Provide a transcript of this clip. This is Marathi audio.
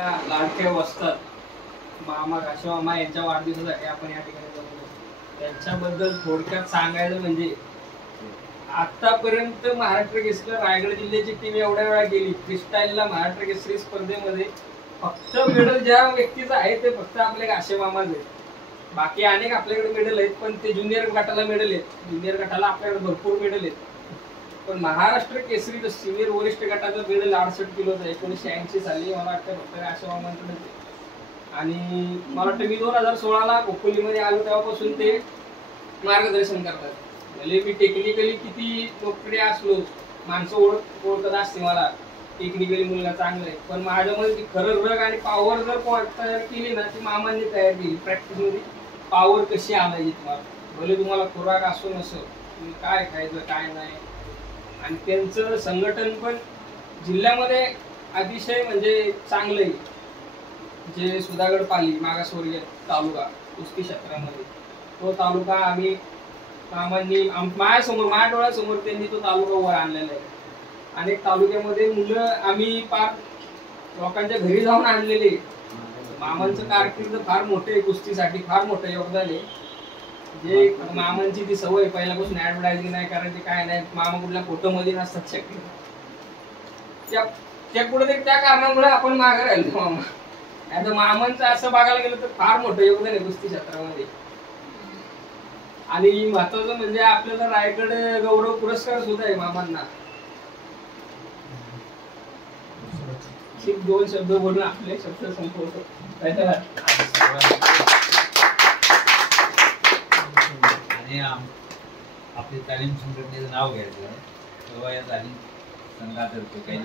लाडके वस्तात मामा काशी मामा यांच्या वाढदिवसासाठी आपण या ठिकाणी जमलो. त्यांच्याबद्दल थोडक्यात सांगायचं म्हणजे आतापर्यंत महाराष्ट्र केसरीला रायगड जिल्ह्याची टीम एवढ्या वेळा गेली. फ्रीस्टाईलला महाराष्ट्र केसरी स्पर्धेमध्ये फक्त मेडल ज्या व्यक्तीचं आहे ते फक्त आपले काशे मामाच आहेत. बाकी अनेक आपल्याकडे मेडल आहेत, पण ते ज्युनियर गटाला मेडल आहेत. ज्युनियर गटाला आपल्याकडे भरपूर मेडल आहेत, पण महाराष्ट्र केसरी सिनियर वरिष्ठ गटाचा मेडल 68 किलोचा 1980 साली मला वाटतं फक्त काशे मामांकडे. आणि मला वाटतं मी 2016ला खोपोलीमध्ये आलो तेव्हापासून ते मार्गदर्शन करतात. म्हणजे मी टेक्निकली किती लोकप्रिय असलो, माणसं ओळखत असते मला टेक्निकली मुलगा चांगला आहे, पण माझ्यामध्ये ती खरं रग आणि पॉवर जर तयार केली ना ती मामांनी तयार केली. प्रॅक्टिसमध्ये पॉवर कशी आणायची तुम्हाला, भले तुम्हाला खुराक असो नसो, तुम्ही काय खायचं काय नाही. आणि त्यांचं संघटन पण जिल्ह्यामध्ये अतिशय म्हणजे चांगलं आहे. जे सुधागड पाली मागासवर्गीय तालुका कुस्ती क्षेत्रामध्ये तो तालुका आम्ही मामांनी माझ्या डोळ्यासमोर त्यांनी तो तालुका वर आणलेला आहे. अनेक तालुक्यामध्ये मुलं आम्ही पार लोकांच्या घरी जाऊन आणलेले. मामांचं कारकीर्द फार मोठं आहे, कुस्तीसाठी फार मोठं योगदान आहे. जे मामांची ती सवय पहिल्यापासून ऍडव्हर्टायझिंग नाही करायची काय नाही, मामा कुठल्या फोटो मध्ये नसतात शक्य त्या कुठेतरी त्या कारणामुळे आपण मागे राहिलो. मामा आता मामांचं असं बघायला गेलं तर फार मोठं योगदान आहे कुस्ती क्षेत्रामध्ये. आणि महत्वाचं म्हणजे आपल्याला रायगड गौरव पुरस्कार सुद्धा आहे मामांना. 2 शब्द बोलून आपले शब्द संपवतो. आणि आपली तालीम संघटनेचं नाव घ्यायचं तेव्हा या तालीम संघातर्फे काही